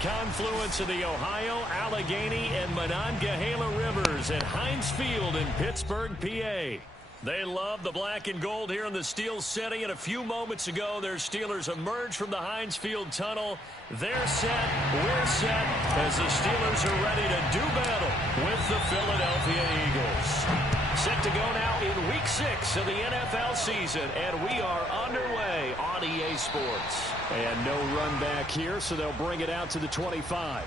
confluence of the Ohio, Allegheny, and Monongahela Rivers at Heinz Field in Pittsburgh, PA. They love the black and gold here in the steel setting, and a few moments ago, their Steelers emerged from the Heinz Field tunnel. They're set, we're set, as the Steelers are ready to do battle with the Philadelphia Eagles. Set to go now in Week 6 of the NFL season, and we are underway on EA Sports. And no run back here, so they'll bring it out to the 25.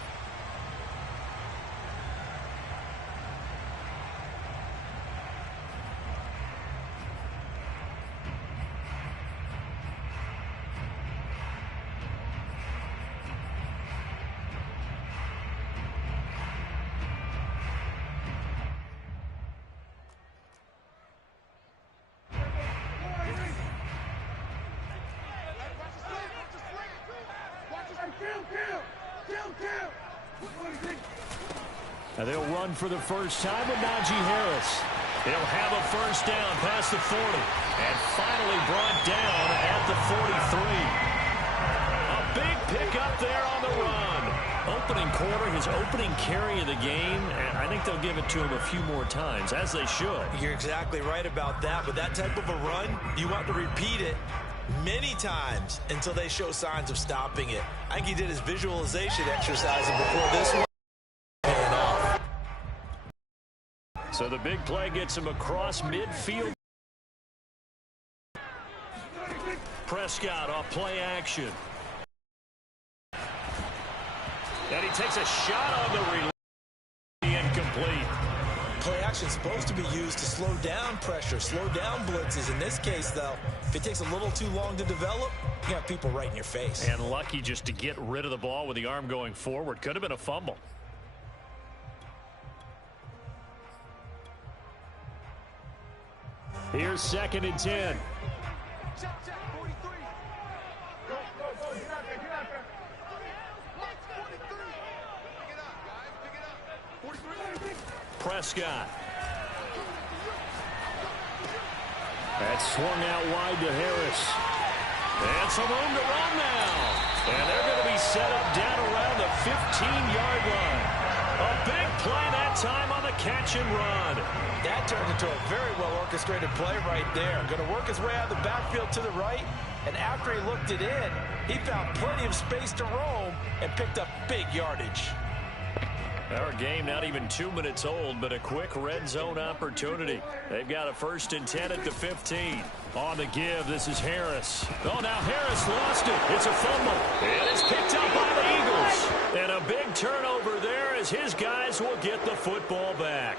Now they'll run for the first time with Najee Harris. They'll have a first down past the 40 and finally brought down at the 43. A big pickup there on the run. Opening quarter, his opening carry of the game, and I think they'll give it to him a few more times, as they should. You're exactly right about that. With that type of a run, you want to repeat it many times until they show signs of stopping it. I think he did his visualization exercising before this one. So the big play gets him across midfield. Prescott off play action. And he takes a shot on the release. Incomplete. Play action is supposed to be used to slow down pressure, slow down blitzes. In this case, though, if it takes a little too long to develop, you got people right in your face. And lucky just to get rid of the ball with the arm going forward. Could have been a fumble. Here's 2nd and 10. Prescott. That's swung out wide to Harris. And some room to run now. And they're going to be set up down around the 15-yard line. A big play that time on the catch and run. That turned into a very well-orchestrated play right there. Going to work his way out of the backfield to the right, and after he looked it in, he found plenty of space to roam and picked up big yardage. Our game not even 2 minutes old, but a quick red zone opportunity. They've got a 1st and 10 at the 15. On the give, this is Harris. Oh, now Harris lost it. It's a fumble. It is picked up by the Eagles. And a big turnover there as his guys will get the football back.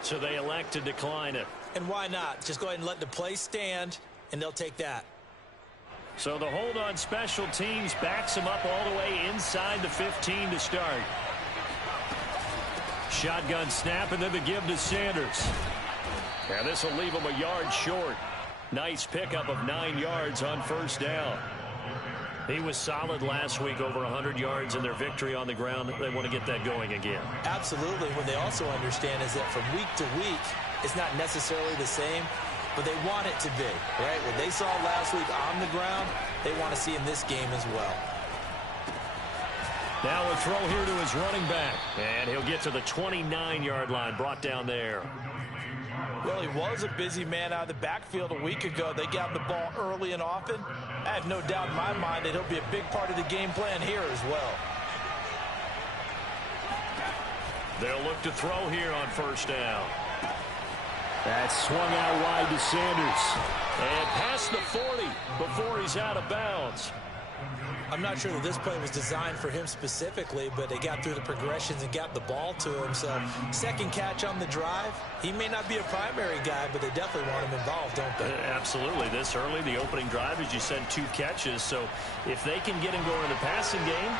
So they elect to decline it. And why not? Just go ahead and let the play stand, and they'll take that. So the hold on special teams backs him up all the way inside the 15 to start. Shotgun snap, and then the give to Sanders. And this will leave him a yard short. Nice pickup of 9 yards on first down. He was solid last week, over 100 yards in their victory on the ground. They want to get that going again. Absolutely. What they also understand is that from week to week, it's not necessarily the same, but they want it to be, right? What they saw last week on the ground, they want to see in this game as well. Now a throw here to his running back, and he'll get to the 29-yard line, brought down there. Well, he was a busy man out of the backfield a week ago. They got the ball early and often. I have no doubt in my mind that he'll be a big part of the game plan here as well. They'll look to throw here on first down. That's swung out wide to Sanders. And past the 40 before he's out of bounds. I'm not sure that this play was designed for him specifically, but they got through the progressions and got the ball to him. So, second catch on the drive. He may not be a primary guy, but they definitely want him involved, don't they? Absolutely. This early, the opening drive, as you said, 2 catches. So, if they can get him going in the passing game,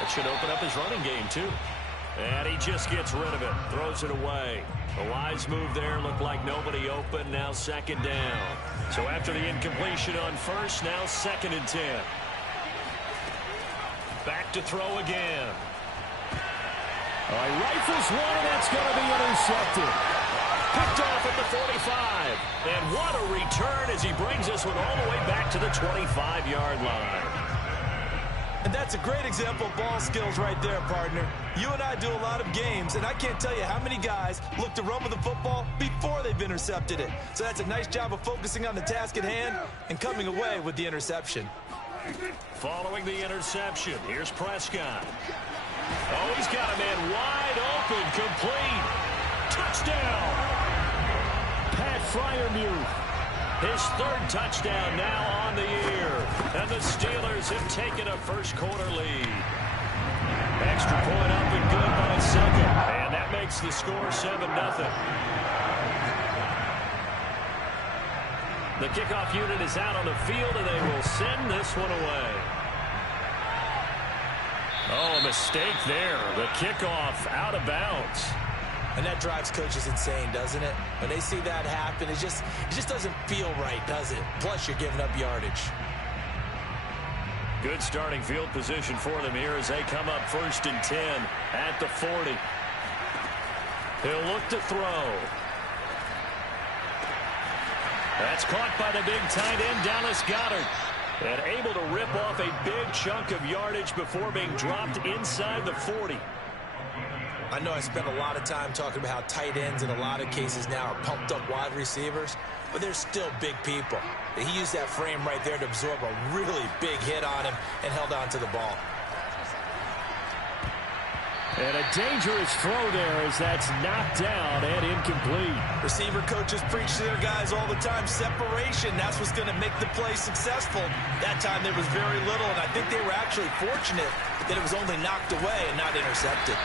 it should open up his running game, too. And he just gets rid of it, throws it away. A wise move there, looked like nobody open, now 2nd down. So, after the incompletion on first, now 2nd and 10. Back to throw again. Rifles one, and that's going to be intercepted. Picked off at the 45. And what a return as he brings this one all the way back to the 25-yard line. And that's a great example of ball skills right there, partner. You and I do a lot of games, and I can't tell you how many guys look to run with the football before they've intercepted it. So that's a nice job of focusing on the task at hand and coming away with the interception. Following the interception, here's Prescott. Oh, he's got a man wide open, complete. Touchdown! Pat Freiermuth. His third touchdown now on the year. And the Steelers have taken a first-quarter lead. Extra point up and good by second. And that makes the score 7-0. The kickoff unit is out on the field, and they will send this one away. Oh, a mistake there. The kickoff out of bounds. And that drives coaches insane, doesn't it? When they see that happen, it just doesn't feel right, does it? Plus, you're giving up yardage. Good starting field position for them here as they come up 1st and 10 at the 40. He'll look to throw. That's caught by the big tight end, Dallas Goedert. And able to rip off a big chunk of yardage before being dropped inside the 40. I know I spent a lot of time talking about how tight ends in a lot of cases now are pumped up wide receivers, but they're still big people. He used that frame right there to absorb a really big hit on him and held on to the ball. And a dangerous throw there as that's knocked down and incomplete. Receiver coaches preach to their guys all the time. Separation, that's what's going to make the play successful. That time there was very little, and I think they were actually fortunate that it was only knocked away and not intercepted.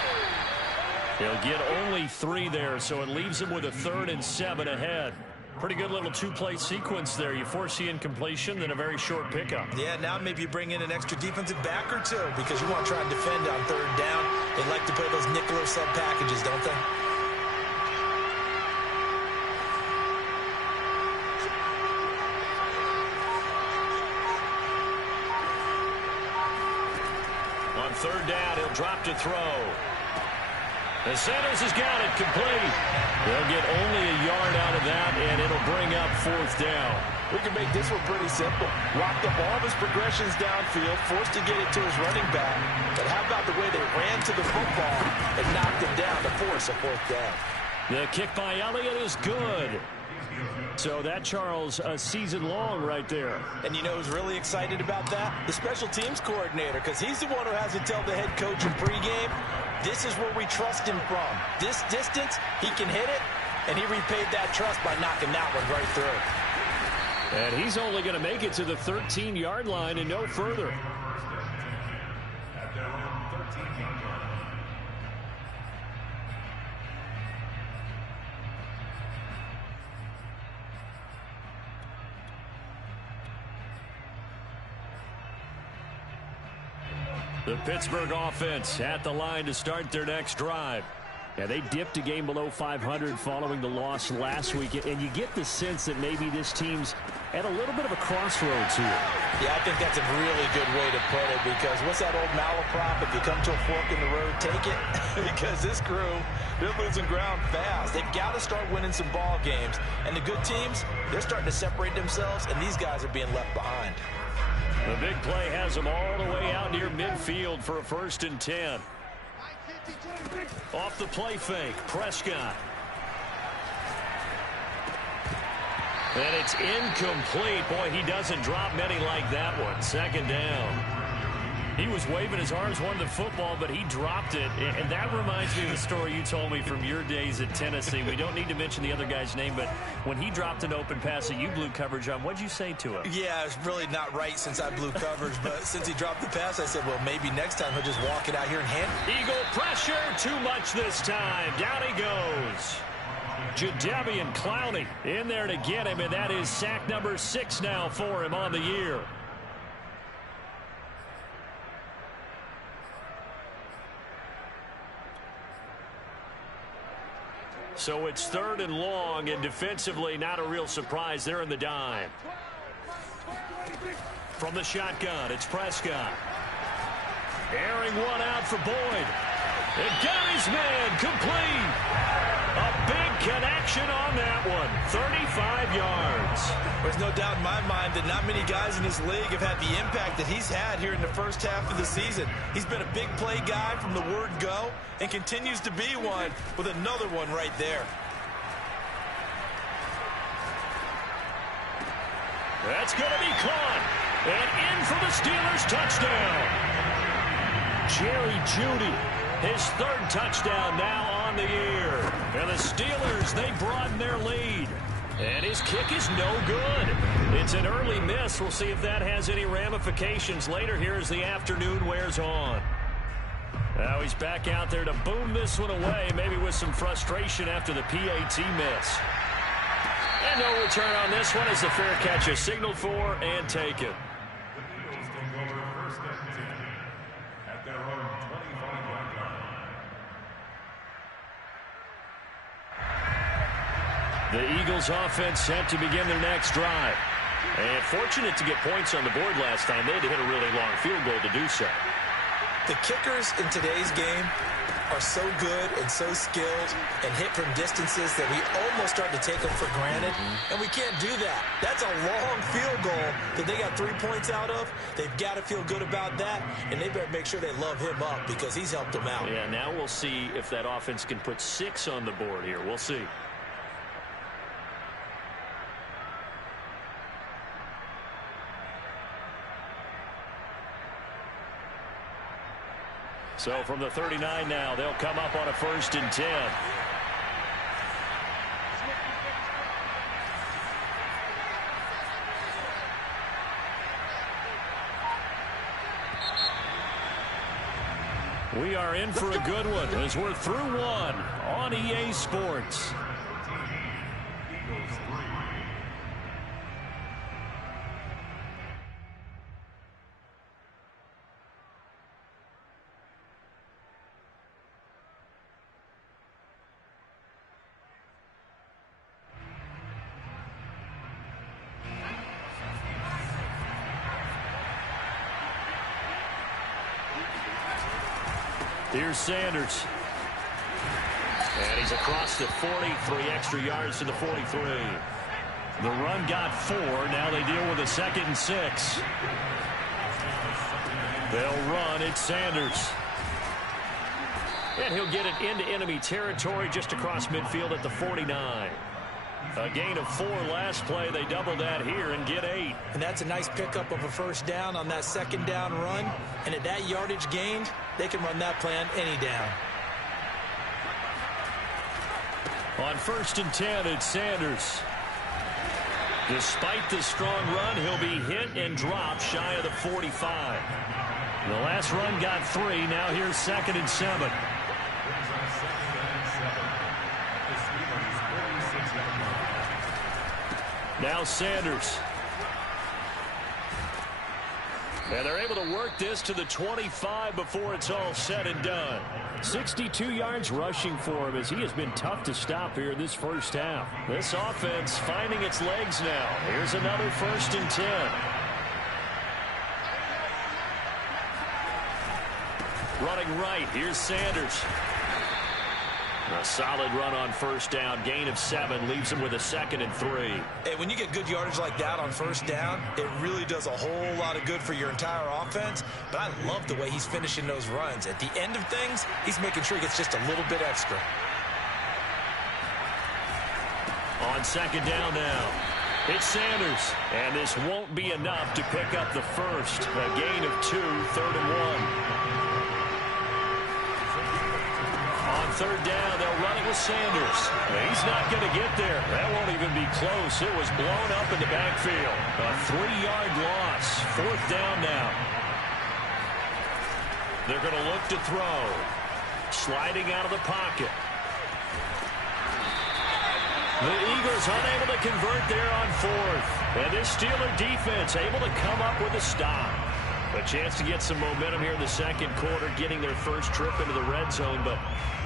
They'll get only 3 there, so it leaves them with a 3rd and 7 ahead. Pretty good little 2-play sequence there. You force the incompletion, then a very short pickup. Yeah, now maybe you bring in an extra defensive back or 2 because you want to try and defend on 3rd down. They like to play those nickel or sub packages, don't they? On 3rd down, he'll drop to throw. The Sanders has got it complete. They'll get only a yard out of that, and it'll bring up 4th down. We can make this one pretty simple. Locked up all of his progressions downfield, forced to get it to his running back. But how about the way they ran to the football and knocked him down to force a 4th down? The kick by Elliott is good. So that, Charles, a season long right there. And you know who's really excited about that? The special teams coordinator, because he's the one who has to tell the head coach in pregame, this is where we trust him from. This distance, he can hit it, and he repaid that trust by knocking that one right through. And he's only going to make it to the 13-yard line and no further. The Pittsburgh offense at the line to start their next drive. Yeah, they dipped a game below 500 following the loss last week, and you get the sense that maybe this team's at a little bit of a crossroads here. Yeah, I think that's a really good way to put it, because what's that old malaprop? If you come to a fork in the road, take it. Because this crew, they're losing ground fast. They've got to start winning some ball games. And the good teams, they're starting to separate themselves, and these guys are being left behind. The big play has them all the way out near midfield for a 1st and 10. Off the play fake, Prescott. And it's incomplete. Boy, he doesn't drop many like that one. 2nd down. He was waving his arms, wanted the football, but he dropped it. And that reminds me of the story you told me from your days at Tennessee. We don't need to mention the other guy's name, but when he dropped an open pass that you blew coverage on, what'd you say to him? Yeah, it's really not right since I blew coverage, but since he dropped the pass, I said, well, maybe next time he'll just walk it out here and hand it. Eagle pressure, too much this time. Down he goes. Jadeveon Clowney in there to get him, and that is sack number 6 now for him on the year. So it's 3rd and long, and defensively not a real surprise. They're in the dime. From the shotgun, it's Prescott. Airing one out for Boyd. It got his man complete. A big connection on that one. 35 yards. There's no doubt in my mind that not many guys in this league have had the impact that he's had here in the first half of the season. He's been a big play guy from the word go and continues to be one with another one right there. That's going to be caught. And in for the Steelers touchdown. Jerry Jeudy, his third touchdown now on the year. And the Steelers, they broaden their lead. And his kick is no good. It's an early miss. We'll see if that has any ramifications later here as the afternoon wears on. Now he's back out there to boom this one away, maybe with some frustration after the PAT miss. And no return on this one as the fair catch is signaled for and taken. The Eagles offense set to begin their next drive. And fortunate to get points on the board last time. They had to hit a really long field goal to do so. The kickers in today's game are so good and so skilled and hit from distances that we almost start to take them for granted, and we can't do that. That's a long field goal that they got 3 points out of. They've got to feel good about that, and they better make sure they love him up because he's helped them out. Yeah, now we'll see if that offense can put 6 on the board here. We'll see. So from the 39 now, they'll come up on a 1st and 10. We are in for a good one as we're through one on EA Sports. Here's Sanders. And he's across the 40, 3 extra yards to the 43. The run got 4. Now they deal with a 2nd and 6. They'll run. It's Sanders. And he'll get it into enemy territory just across midfield at the 49. A gain of 4 last play. They double that here and get 8. And that's a nice pickup of a 1st down on that 2nd down run. And at that yardage gained, they can run that play on any down. On 1st and 10, it's Sanders. Despite the strong run, he'll be hit and dropped shy of the 45. The last run got 3. Now here's 2nd and 7. Now Sanders. And they're able to work this to the 25 before it's all said and done. 62 yards rushing for him as he has been tough to stop here in this first half. This offense finding its legs now. Here's another 1st and 10. Running right, here's Sanders. A solid run on 1st down. Gain of 7 leaves him with a 2nd and 3. Hey, when you get good yardage like that on 1st down, it really does a whole lot of good for your entire offense. But I love the way he's finishing those runs. At the end of things, he's making sure he gets just a little bit extra. On 2nd down now, it's Sanders. And this won't be enough to pick up the 1st. A gain of 2, 3rd and 1. On 3rd down, they'll run it with Sanders. He's not going to get there. That won't even be close. It was blown up in the backfield. A 3-yard loss. 4th down now. They're going to look to throw. Sliding out of the pocket. The Eagles unable to convert there on 4th. And this Steeler defense able to come up with a stop. A chance to get some momentum here in the 2nd quarter, getting their first trip into the red zone, but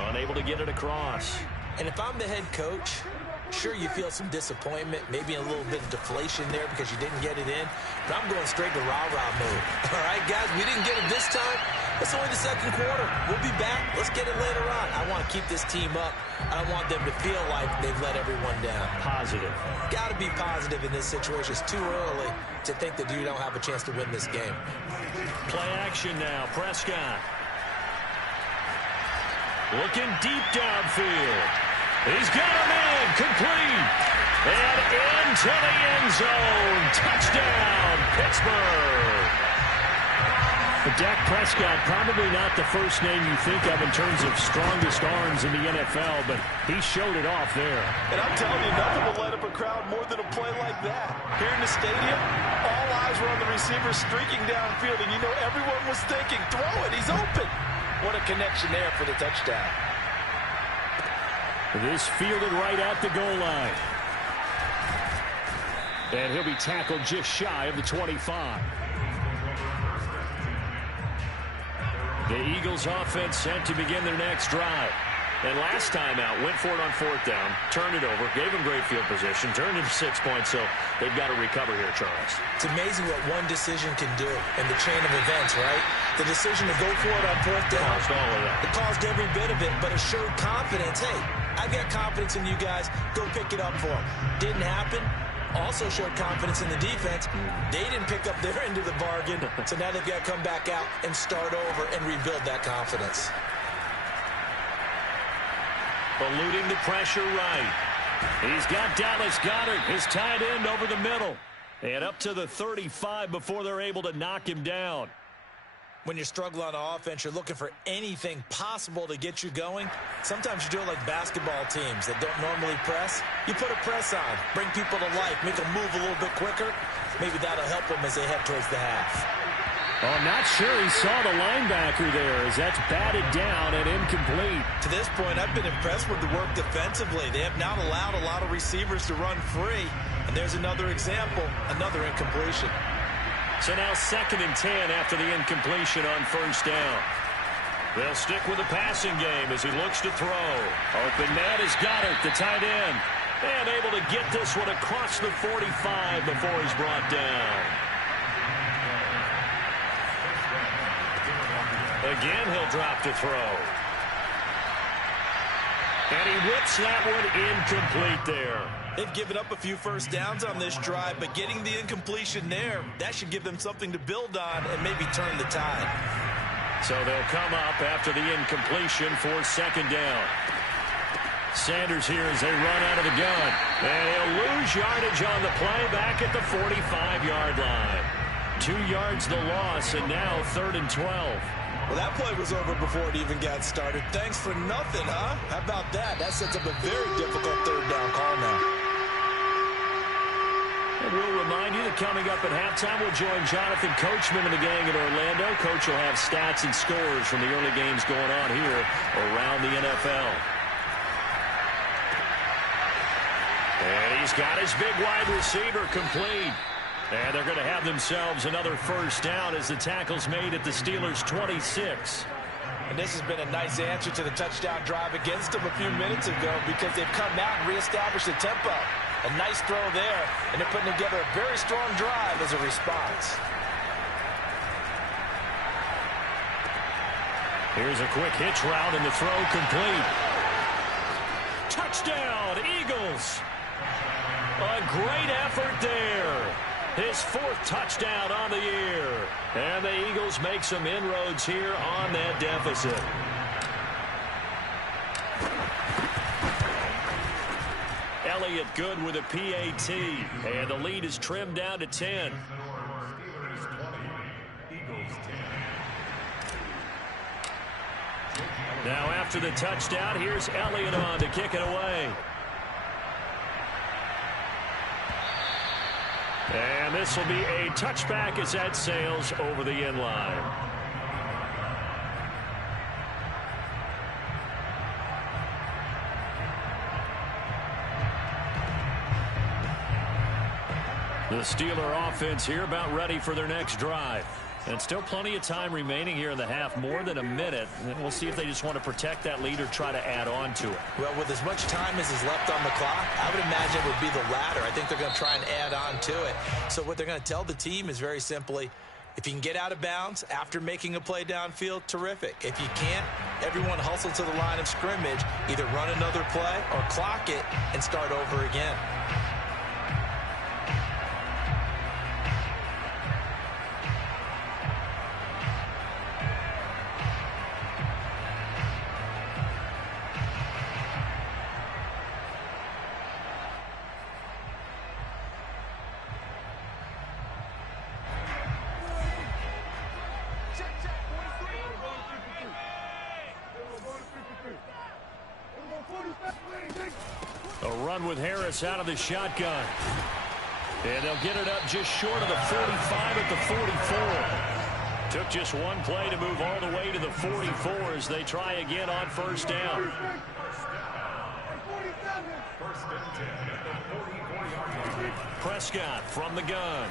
unable to get it across. And if I'm the head coach, sure, you feel some disappointment, maybe a little bit of deflation there because you didn't get it in, but I'm going straight to rah-rah mode. All right, guys, we didn't get it this time. It's only the second quarter. We'll be back. Let's get it later on. I want to keep this team up. I don't want them to feel like they've let everyone down. Positive. Got to be positive in this situation. It's too early to think that you don't have a chance to win this game. Play action now. Prescott. Looking deep downfield. He's got him in. Complete. And into the end zone. Touchdown, Pittsburgh. Dak Prescott, probably not the first name you think of in terms of strongest arms in the NFL, but he showed it off there. And I'm telling you, nothing will light up a crowd more than a play like that. Here in the stadium, all eyes were on the receiver streaking downfield, and you know everyone was thinking, throw it, he's open. What a connection there for the touchdown. This fielded right at the goal line. And he'll be tackled just shy of the 25. The Eagles offense set to begin their next drive. And last time out, went for it on fourth down, turned it over, gave them great field position, turned it 6 points, so they've got to recover here, Charles. It's amazing what one decision can do in the chain of events, right? The decision to go for it on fourth down. Caused all of that. It caused every bit of it, but it showed confidence. Hey, I've got confidence in you guys. Go pick it up for them. Didn't happen. Also showed confidence in the defense. They didn't pick up their end of the bargain, so now they've got to come back out and start over and rebuild that confidence. Eluding the pressure right. He's got Dallas Goedert, his tight end, over the middle. And up to the 35 before they're able to knock him down. When you're struggling on offense, you're looking for anything possible to get you going. Sometimes you do it like basketball teams that don't normally press. You put a press on, bring people to life, make them move a little bit quicker. Maybe that'll help them as they head towards the half. Oh, I'm not sure he saw the linebacker there as that's batted down and incomplete. To this point, I've been impressed with the work defensively. They have not allowed a lot of receivers to run free. And there's another example, another incompletion. So now 2nd and 10 after the incompletion on first down. They'll stick with the passing game as he looks to throw. Open man has got it, the tight end. And able to get this one across the 45 before he's brought down. Again, he'll drop to throw. And he whips that one incomplete there. They've given up a few first downs on this drive, but getting the incompletion there, that should give them something to build on and maybe turn the tide. So they'll come up after the incompletion for 2nd down. Sanders here as they run out of the gun. And he'll lose yardage on the play back at the 45-yard line. 2 yards the loss, and now 3rd and 12. Well, that play was over before it even got started. Thanks for nothing, huh? How about that? That sets up a very difficult 3rd down call now. And we'll remind you that coming up at halftime, we'll join Jonathan Coachman and the gang in Orlando. Coach will have stats and scores from the early games going on here around the NFL. And he's got his big wide receiver complete. And they're going to have themselves another first down as the tackle's made at the Steelers' 26. And this has been a nice answer to the touchdown drive against them a few minutes ago because they've come out and reestablished the tempo. A nice throw there, and they're putting together a very strong drive as a response. Here's a quick hitch route, and the throw complete. Touchdown, Eagles! A great effort there. His 4th touchdown on the year. And the Eagles make some inroads here on that deficit. Elliott good with a PAT. And the lead is trimmed down to 10. Now after the touchdown, here's Elliott on to kick it away. And this will be a touchback as that sails over the end line. The Steeler offense here about ready for their next drive. And still plenty of time remaining here in the half, more than a minute. And we'll see if they just want to protect that lead or try to add on to it. Well, with as much time as is left on the clock, I would imagine it would be the latter. I think they're going to try and add on to it. So what they're going to tell the team is very simply, If you can get out of bounds after making a play downfield, terrific. If you can't, everyone hustle to the line of scrimmage, either run another play or clock it and start over again. A run with Harris out of the shotgun. And they'll get it up just short of the 45 at the 44. Took just one play to move all the way to the 44 as they try again on first down. Prescott from the gun.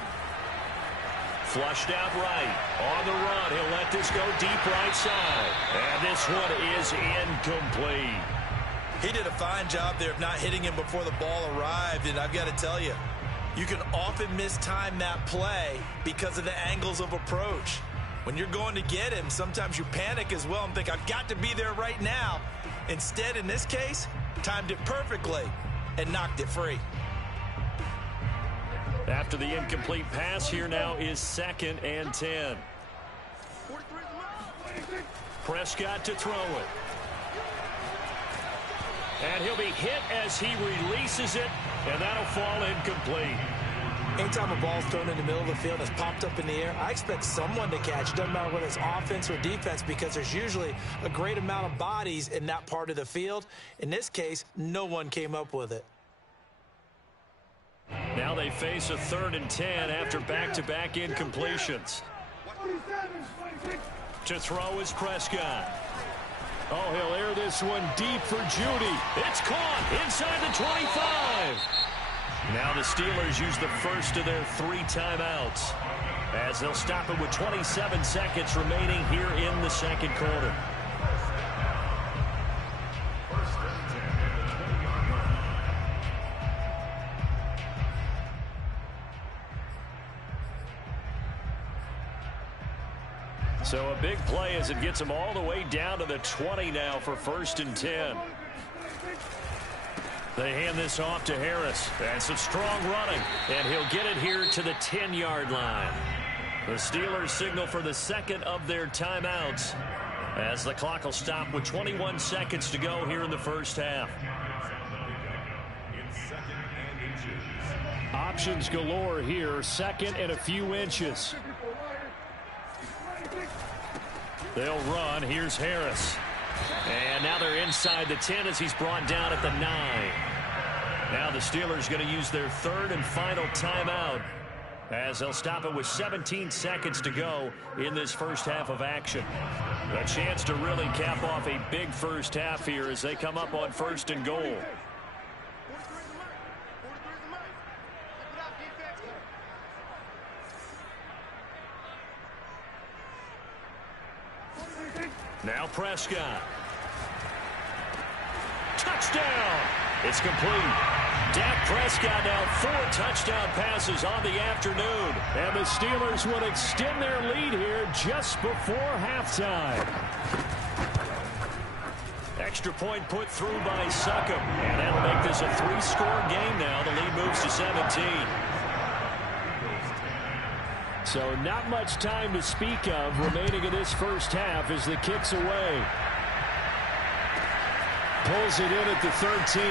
Flushed out right. On the run. He'll let this go deep right side. And this one is incomplete. He did a fine job there of not hitting him before the ball arrived, and I've got to tell you, you can often mistime that play because of the angles of approach. When you're going to get him, sometimes you panic as well and think, I've got to be there right now. Instead, in this case, timed it perfectly and knocked it free. After the incomplete pass, here now is 2nd and 10. Prescott to throw it. And he'll be hit as he releases it, and that'll fall incomplete. Anytime a ball's thrown in the middle of the field and it's popped up in the air, I expect someone to catch. It doesn't matter whether it's offense or defense because there's usually a great amount of bodies in that part of the field. In this case, no one came up with it. Now they face a 3rd and 10 after back-to-back incompletions. To throw is Prescott. Oh, he'll air this one deep for Judy. It's caught inside the 25. Now the Steelers use the first of their 3 timeouts as they'll stop it with 27 seconds remaining here in the second quarter. So a big play as it gets them all the way down to the 20 now for 1st and 10. They hand this off to Harris. And some strong running. And he'll get it here to the 10-yard line. The Steelers signal for the 2nd of their timeouts as the clock will stop with 21 seconds to go here in the first half. Options galore here. 2nd and a few inches. They'll run. Here's Harris. And now they're inside the 10 as he's brought down at the 9. Now the Steelers going to use their 3rd and final timeout as they'll stop it with 17 seconds to go in this first half of action. A chance to really cap off a big first half here as they come up on 1st and goal. Now Prescott. Touchdown! It's complete. Dak Prescott now 4 touchdown passes on the afternoon. And the Steelers will extend their lead here just before halftime. Extra point put through by Succop. And that'll make this a 3-score game now. The lead moves to 17. So not much time to speak of remaining in this first half as the kick's away. Pulls it in at the 13.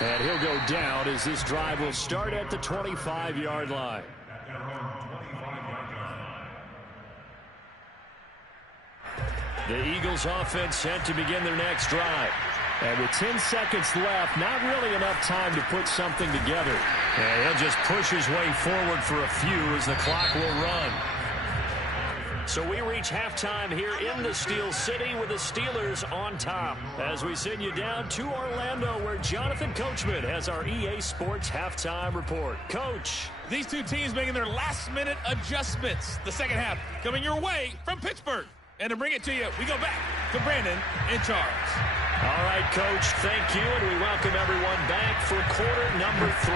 And he'll go down as this drive will start at the 25-yard line. The Eagles offense set to begin their next drive. And with 10 seconds left, not really enough time to put something together. And he'll just push his way forward for a few as the clock will run. So we reach halftime here in the Steel City with the Steelers on top. As we send you down to Orlando where Jonathan Coachman has our EA Sports halftime report. Coach. These two teams making their last-minute adjustments. The second half coming your way from Pittsburgh. And to bring it to you, we go back to Brandon and Charles. All right, Coach, thank you, and we welcome everyone back for quarter number 3.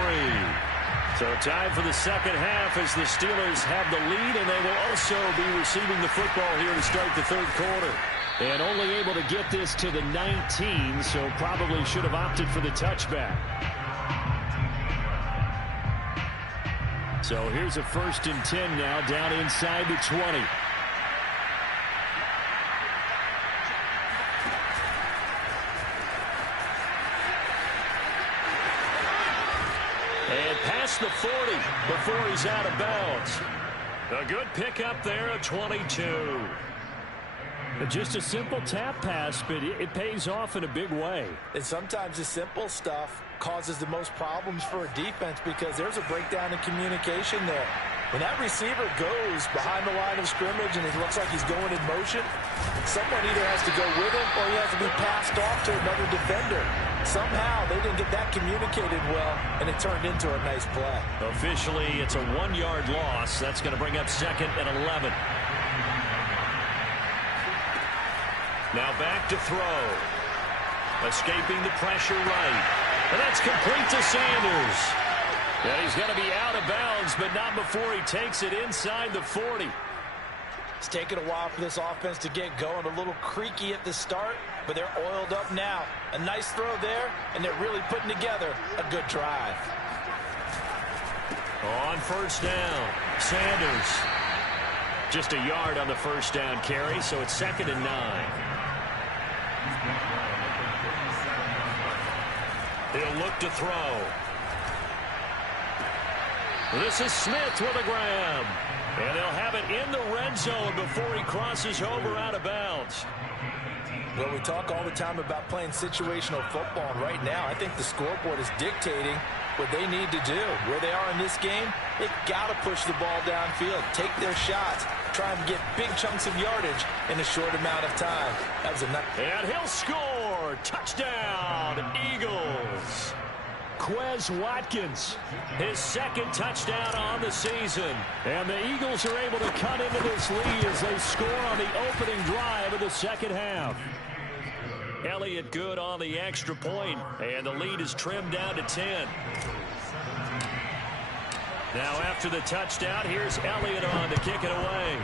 So time for the second half as the Steelers have the lead, and they will also be receiving the football here to start the third quarter. And only able to get this to the 19, so probably should have opted for the touchback. So here's a 1st and 10 now, down inside the 20. And past the 40 before he's out of bounds. A good pickup there at 22. Just a simple tap pass, but it pays off in a big way. And sometimes the simple stuff causes the most problems for a defense because there's a breakdown in communication there. When that receiver goes behind the line of scrimmage and it looks like he's going in motion, someone either has to go with him or he has to be passed off to another defender. Somehow they didn't get that communicated well, and it turned into a nice play. Officially, it's a 1-yard loss. That's going to bring up 2nd and 11. Now back to throw. Escaping the pressure right. And that's complete to Sanders. Yeah, he's going to be out of bounds, but not before he takes it inside the 40. It's taken a while for this offense to get going. A little creaky at the start, but they're oiled up now. A nice throw there, and they're really putting together a good drive. On 1st down, Sanders. Just a yard on the 1st down carry, so it's 2nd and 9. He'll look to throw. This is Smith with a grab. And they'll have it in the red zone before he crosses over out of bounds. Well, we talk all the time about playing situational football, and right now I think the scoreboard is dictating what they need to do. Where they are in this game, they've got to push the ball downfield, take their shots, try and get big chunks of yardage in a short amount of time. That was a nice. And he'll score. Touchdown, Eagles. Quez Watkins, his 2nd touchdown on the season. And the Eagles are able to cut into this lead as they score on the opening drive of the second half. Elliott good on the extra point, and the lead is trimmed down to 10. Now after the touchdown, here's Elliott on to kick it away.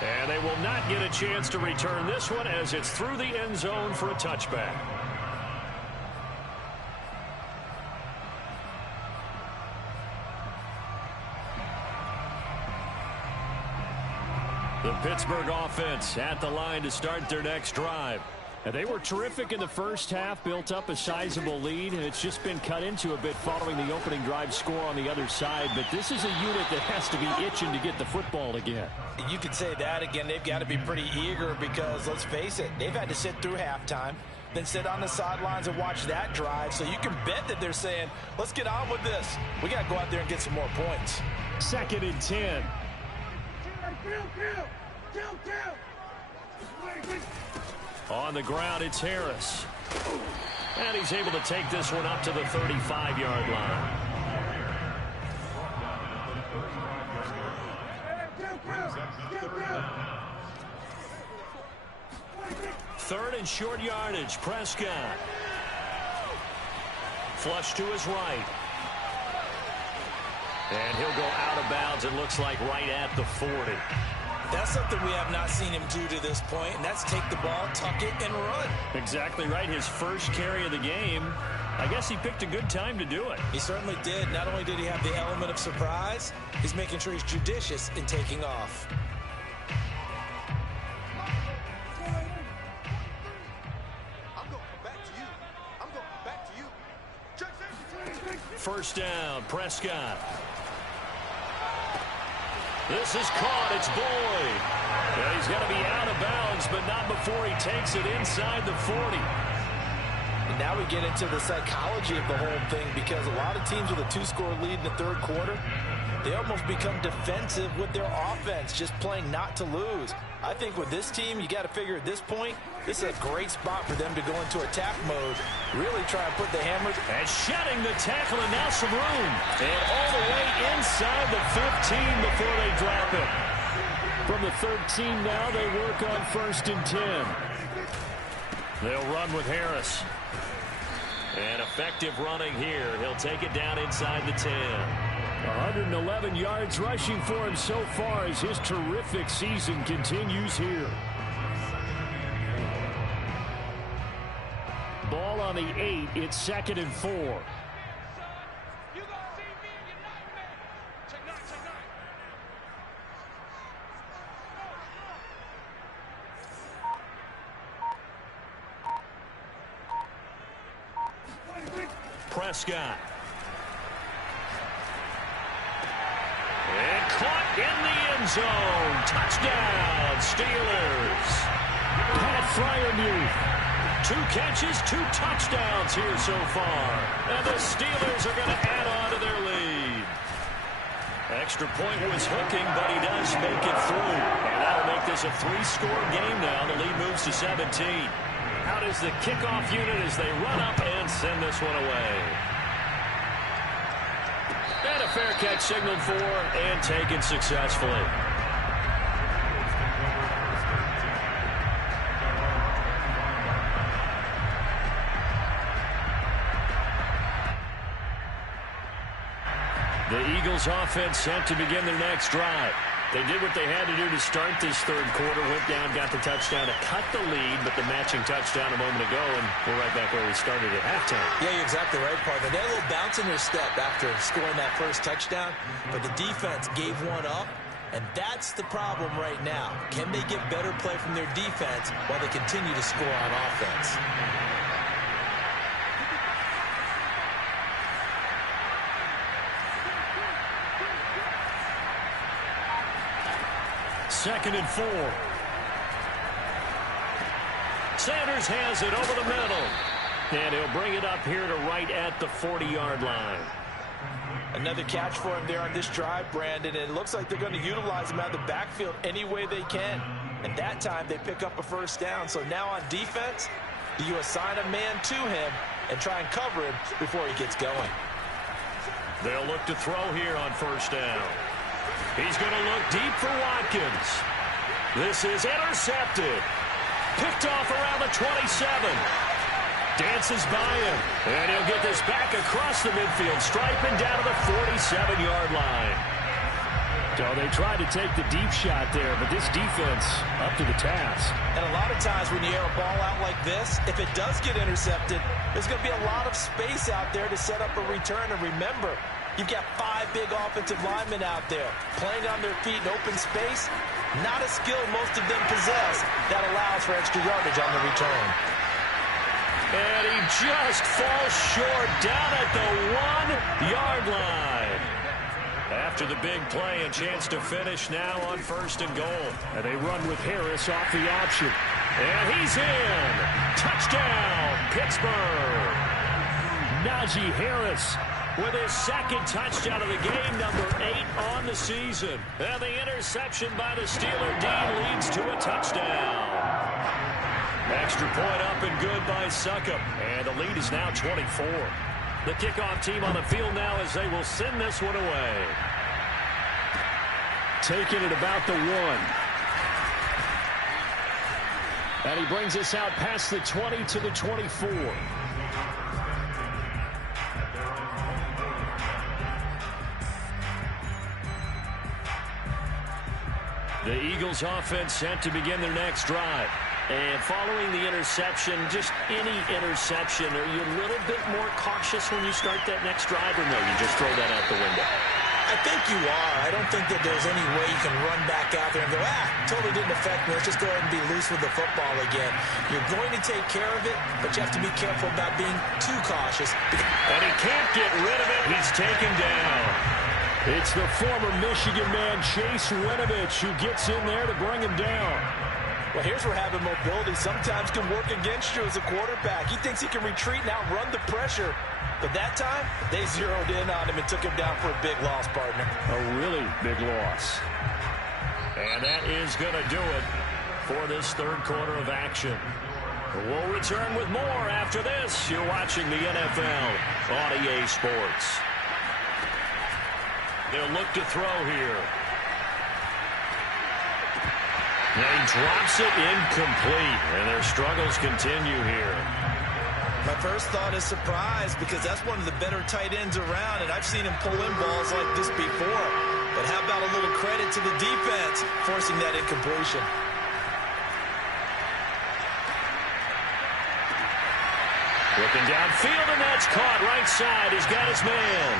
And they will not get a chance to return this one as it's through the end zone for a touchback. The Pittsburgh offense at the line to start their next drive. And they were terrific in the first half, built up a sizable lead, and it's just been cut into a bit following the opening drive score on the other side. But this is a unit that has to be itching to get the football again. You could say that again. They've got to be pretty eager because, let's face it, they've had to sit through halftime, then sit on the sidelines and watch that drive. So you can bet that they're saying, let's get on with this. We got to go out there and get some more points. 2nd and 10. On the ground, it's Harris. And he's able to take this one up to the 35-yard line. Third and short yardage, Prescott. Flush to his right. And he'll go out of bounds, it looks like, right at the 40. That's something we have not seen him do to this point, and that's take the ball, tuck it, and run. Exactly right. His first carry of the game. I guess he picked a good time to do it. He certainly did. Not only did he have the element of surprise, he's making sure he's judicious in taking off. First down, Prescott. This is caught. It's Boyd. Yeah, he's going to be out of bounds, but not before he takes it inside the 40. And now we get into the psychology of the whole thing because a lot of teams with a 2-score lead in the third quarter, they almost become defensive with their offense, just playing not to lose. I think with this team, you got to figure at this point, this is a great spot for them to go into attack mode, really try and put the hammers. And shedding the tackle, and now some room. And all the way inside the 15 before they drop it. From the 13 now, they work on 1st and 10. They'll run with Harris. And effective running here. He'll take it down inside the 10. 111 yards rushing for him so far as his terrific season continues here. Ball on the 8. It's 2nd and 4. Prescott. And caught in the end zone. Touchdown, Steelers. Pat Fryermuth. 2 catches, 2 touchdowns here so far. And the Steelers are going to add on to their lead. Extra point was hooking, but he does make it through. And that'll make this a 3-score game now. The lead moves to 17. Out is the kickoff unit as they run up and send this one away. And a fair catch signaled for and taken successfully. The Eagles offense set to begin their next drive. They did what they had to do to start this third quarter. Went down, got the touchdown to cut the lead, but the matching touchdown a moment ago, and we're right back where we started at halftime. Yeah, you're exactly right, partner. They had a little bounce in their step after scoring that first touchdown, but the defense gave one up, and that's the problem right now. Can they get better play from their defense while they continue to score on offense? Second and 4. Sanders has it over the middle. And he'll bring it up here to right at the 40-yard line. Another catch for him there on this drive, Brandon. And it looks like they're going to utilize him out of the backfield any way they can. And that time they pick up a first down. So now on defense, do you assign a man to him and try and cover him before he gets going? They'll look to throw here on first down. He's going to look deep for Watkins. This is intercepted. Picked off around the 27. Dances by him. And he'll get this back across the midfield stripe and down to the 47-yard line. So they tried to take the deep shot there, but this defense up to the task. And a lot of times when you air a ball out like this, if it does get intercepted, there's going to be a lot of space out there to set up a return. And remember, you've got 5 big offensive linemen out there playing on their feet in open space. Not a skill most of them possess that allows for extra yardage on the return. And he just falls short down at the 1-yard line. After the big play, a chance to finish now on first and goal. And they run with Harris off the option. And he's in. Touchdown, Pittsburgh. Najee Harris with his second touchdown of the game, number 8 on the season. And the interception by the Steeler D leads to a touchdown. Extra point up and good by Succop. And the lead is now 24. The kickoff team on the field now as they will send this one away. Taking it about the 1. And he brings us out past the 20 to the 24. The Eagles offense set to begin their next drive. And following the interception, just any interception, are you a little bit more cautious when you start that next drive, or no, you just throw that out the window? I think you are. I don't think that there's any way you can run back out there and go, totally didn't affect me. Let's just go ahead and be loose with the football again. You're going to take care of it, but you have to be careful about being too cautious. And he can't get rid of it. He's taken down. It's the former Michigan man, Chase Winovich, who gets in there to bring him down. Well, here's where having mobility sometimes can work against you as a quarterback. He thinks he can retreat and outrun the pressure. But that time, they zeroed in on him and took him down for a big loss, partner. A really big loss. And that is going to do it for this third quarter of action. We'll return with more after this. You're watching the NFL on EA Sports. They'll look to throw here. And he drops it incomplete. And their struggles continue here. My first thought is surprise because that's one of the better tight ends around, and I've seen him pull in balls like this before. But how about a little credit to the defense forcing that incompletion? Looking downfield, and that's caught right side. He's got his man.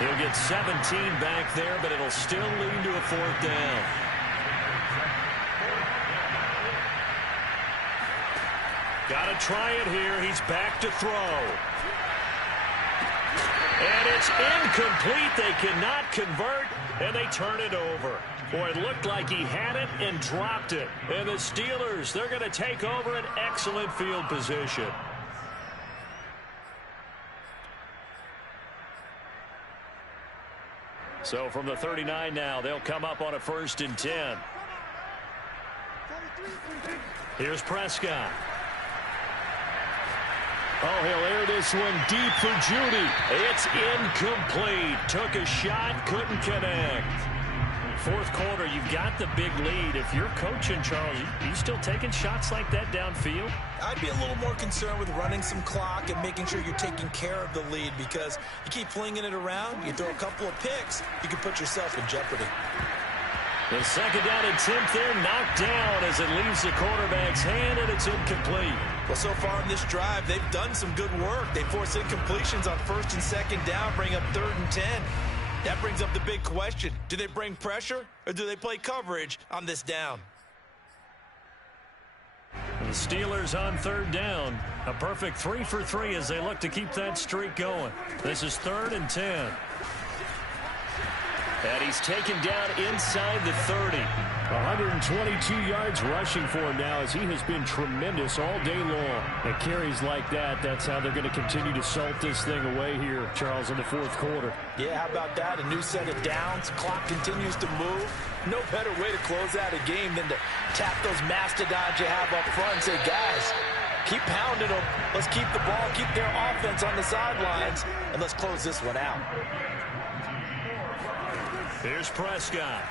He'll get 17 back there, but it'll still lead to a 4th down. Got to try it here. He's back to throw. And it's incomplete. They cannot convert, and they turn it over. Boy, it looked like he had it and dropped it. And the Steelers, they're going to take over an excellent field position. So from the 39 now, they'll come up on a 1st and 10. Here's Prescott. Oh, he'll air this one deep for Judy. It's incomplete. Took a shot, couldn't connect. 4th quarter, you've got the big lead. If you're coaching, Charles, you still taking shots like that downfield? I'd be a little more concerned with running some clock and making sure you're taking care of the lead, because you keep flinging it around, you throw a couple of picks, you can put yourself in jeopardy. The 2nd down attempt there knocked down as it leaves the quarterback's hand, and it's incomplete. Well, so far in this drive, they've done some good work. They force incompletions on 1st and 2nd down, bring up 3rd and 10. That brings up the big question. Do they bring pressure or do they play coverage on this down? The Steelers on 3rd down. A perfect 3 for 3 as they look to keep that streak going. This is 3rd and 10. And he's taken down inside the 30. 122 yards rushing for him now as he has been tremendous all day long. And carries like that, that's how they're going to continue to salt this thing away here, Charles, in the 4th quarter. Yeah, how about that? A new set of downs. Clock continues to move. No better way to close out a game than to tap those mastodons you have up front and say, guys, keep pounding them. Let's keep the ball, keep their offense on the sidelines, and let's close this one out. Here's Prescott.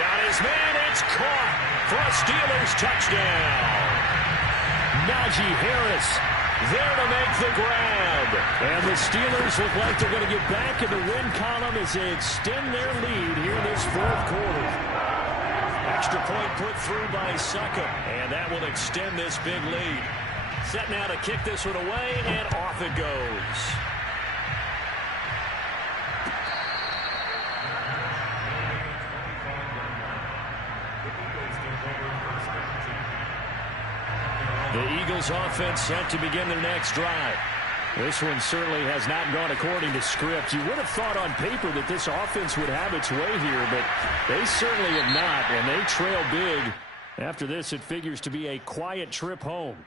Got his man. It's caught for a Steelers touchdown. Najee Harris there to make the grab. And the Steelers look like they're going to get back in the win column as they extend their lead here in this 4th quarter. Extra point put through by Suckup, and that will extend this big lead. Set now to kick this one away, and off it goes. The Eagles offense set to begin their next drive. This one certainly has not gone according to script. You would have thought on paper that this offense would have its way here, but they certainly have not, and they trail big. After this, it figures to be a quiet trip home.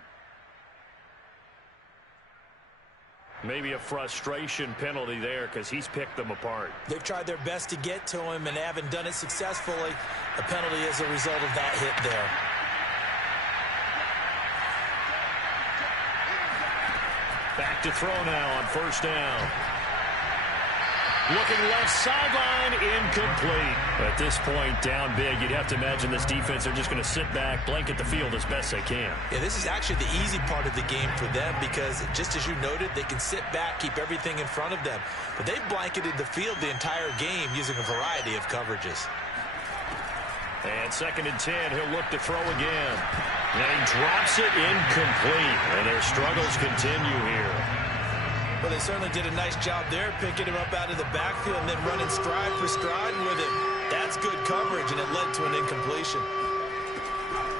Maybe a frustration penalty there because he's picked them apart. They've tried their best to get to him and haven't done it successfully. A penalty is a result of that hit there. Back to throw now on 1st down. Looking left sideline, incomplete. At this point, down big, you'd have to imagine this defense are just going to sit back, blanket the field as best they can. Yeah, this is actually the easy part of the game for them because, just as you noted, they can sit back, keep everything in front of them. But they've blanketed the field the entire game using a variety of coverages. And 2nd and 10, he'll look to throw again. And he drops it incomplete. And their struggles continue here. Well, they certainly did a nice job there, picking him up out of the backfield and then running stride for stride with him. That's good coverage, and it led to an incompletion.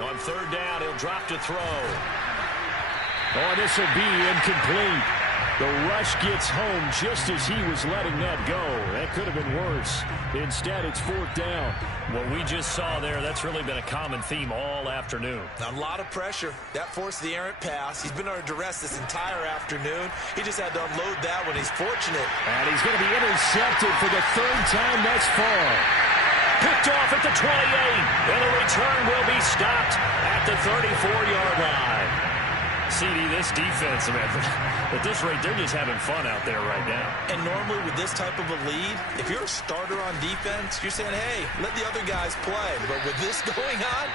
On 3rd down, he'll drop to throw. Oh, this will be incomplete. The rush gets home just as he was letting that go. That could have been worse. Instead, it's 4th down. What we just saw there, that's really been a common theme all afternoon. A lot of pressure. That forced the errant pass. He's been under duress this entire afternoon. He just had to unload that when he's fortunate. And he's going to be intercepted for the 3rd time thus far. Picked off at the 28. And the return will be stopped at the 34-yard line. CD, this defense, man, at this rate, they're just having fun out there right now. And normally with this type of a lead, if you're a starter on defense, you're saying, hey, let the other guys play. But with this going on,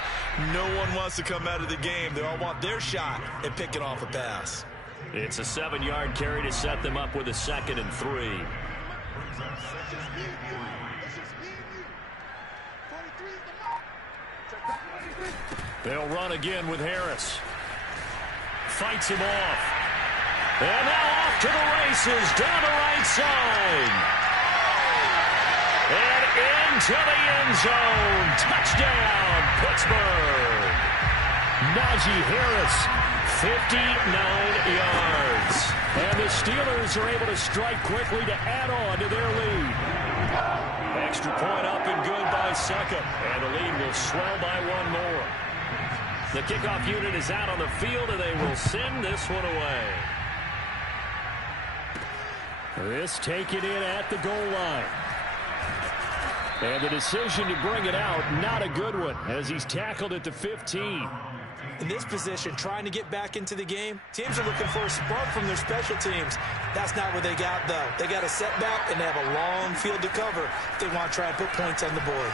No one wants to come out of the game. They all want their shot at picking off a pass. It's a 7-yard carry to set them up with a 2nd and 3. They'll run again with Harris. Fights him off. And now off to the races down the right side. And into the end zone. Touchdown, Pittsburgh. Najee Harris, 59 yards. And the Steelers are able to strike quickly to add on to their lead. Extra point up and good by Succop. And the lead will swell by one more. The kickoff unit is out on the field, and they will send this one away. This taken in at the goal line. And the decision to bring it out, not a good one, as he's tackled at the 15. In this position, trying to get back into the game, teams are looking for a spark from their special teams. That's not what they got, though. They got a setback, and they have a long field to cover if they want to try and put points on the board.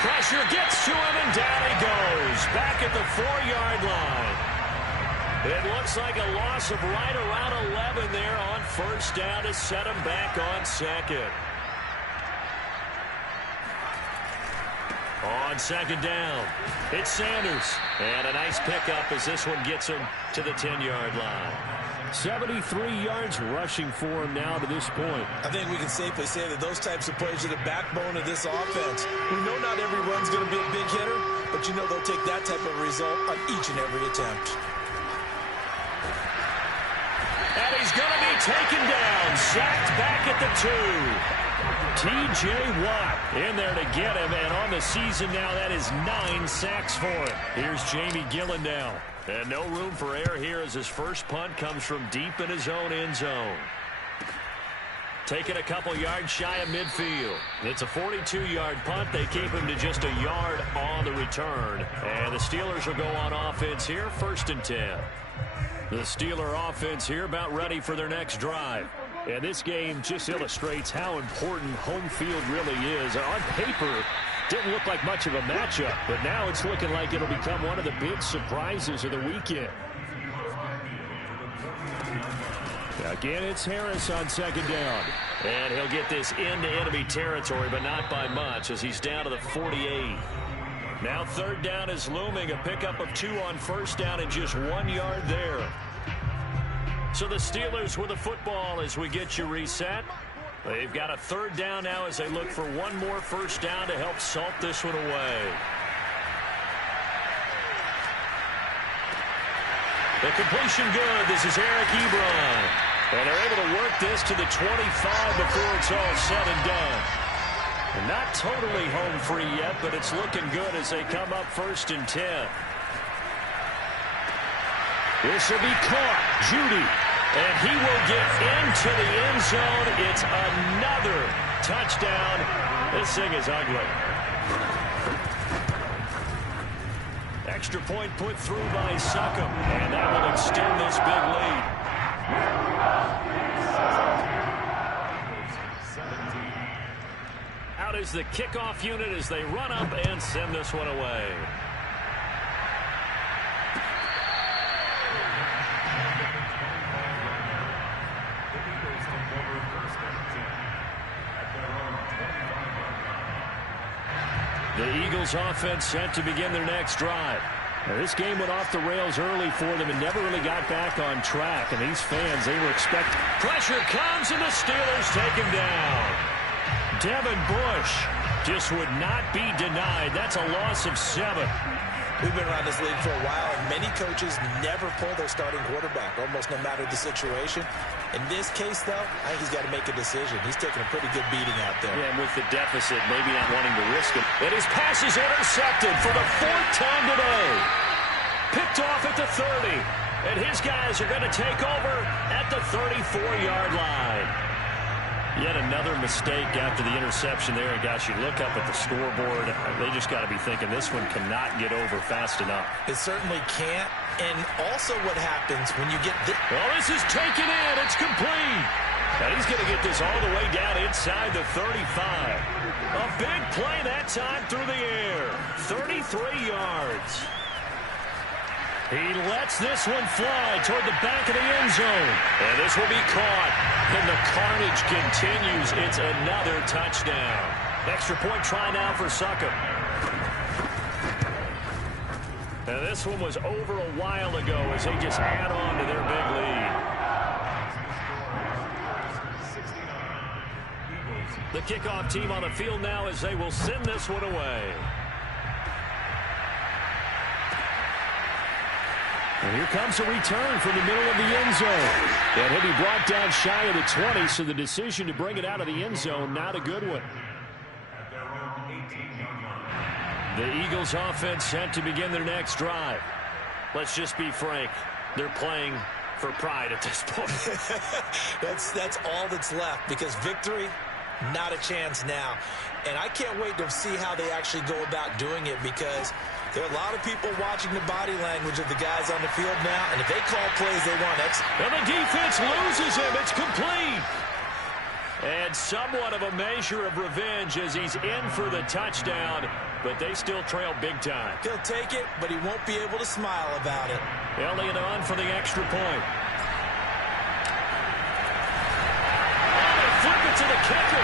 Pressure gets to him, and down he goes. Back at the 4-yard line. It looks like a loss of right around 11 there on first down to set him back on 2nd. On 2nd down, it's Sanders. And a nice pickup as this one gets him to the 10-yard line. 73 yards rushing for him now to this point. I think we can safely say that those types of plays are the backbone of this offense. We know not every run's going to be a big hitter, but you know they'll take that type of result on each and every attempt. And he's going to be taken down, sacked back at the 2. T.J. Watt in there to get him, and on the season now, that is 9 sacks for him. Here's Jamie Gillen now. And no room for error here as his first punt comes from deep in his own end zone. Taking a couple yards shy of midfield. It's a 42-yard punt. They keep him to just a yard on the return. And the Steelers will go on offense here, 1st and 10. The Steeler offense here about ready for their next drive. And this game just illustrates how important home field really is. On paper, didn't look like much of a matchup, but now it's looking like it'll become one of the big surprises of the weekend. Again, it's Harris on 2nd down. And he'll get this into enemy territory, but not by much as he's down to the 48. Now 3rd down is looming. A pickup of 2 on 1st down and just 1 yard there. So the Steelers with the football as we get you reset. They've got a 3rd down now as they look for one more 1st down to help salt this one away. The completion good. This is Eric Ebron. And they're able to work this to the 25 before it's all said and done. And not totally home free yet, but it's looking good as they come up 1st and 10. This will be caught. Judy. And he will get into the end zone. It's another touchdown. This thing is ugly. Extra point put through by Succop. And that will extend this big lead. Out is the kickoff unit as they run up and send this one away. The Eagles offense set to begin their next drive. Now, this game went off the rails early for them and never really got back on track. And these fans, they were expecting. Pressure comes and the Steelers take him down. Devin Bush just would not be denied. That's a loss of 7. We've been around this league for a while, and many coaches never pull their starting quarterback, almost no matter the situation. In this case, though, I think he's got to make a decision. He's taking a pretty good beating out there. Yeah, and with the deficit, maybe not wanting to risk it. And his pass is intercepted for the 4th time today. Picked off at the 30. And his guys are going to take over at the 34-yard line. Yet another mistake after the interception there. And gosh, you look up at the scoreboard, they just got to be thinking this one cannot get over fast enough. It certainly can't. And also what happens when you get this. Well, this is taken in. It's complete. And he's going to get this all the way down inside the 35. A big play that time through the air. 33 yards. He lets this one fly toward the back of the end zone. And this will be caught. And the carnage continues. It's another touchdown. Extra point try now for Succop. And this one was over a while ago as they just add on to their big lead. The kickoff team on the field now as they will send this one away. And here comes a return from the middle of the end zone. And he'll be brought down shy of the 20, so the decision to bring it out of the end zone, not a good one. The Eagles offense set to begin their next drive. Let's just be frank. They're playing for pride at this point. That's all that's left, because victory, not a chance now. And I can't wait to see how they actually go about doing it, because there are a lot of people watching the body language of the guys on the field now, and if they call plays, they want X. And the defense loses him. It's complete. And somewhat of a measure of revenge as he's in for the touchdown, but they still trail big time. He'll take it, but he won't be able to smile about it. Elliott on for the extra point. Oh, they flip it to the kicker.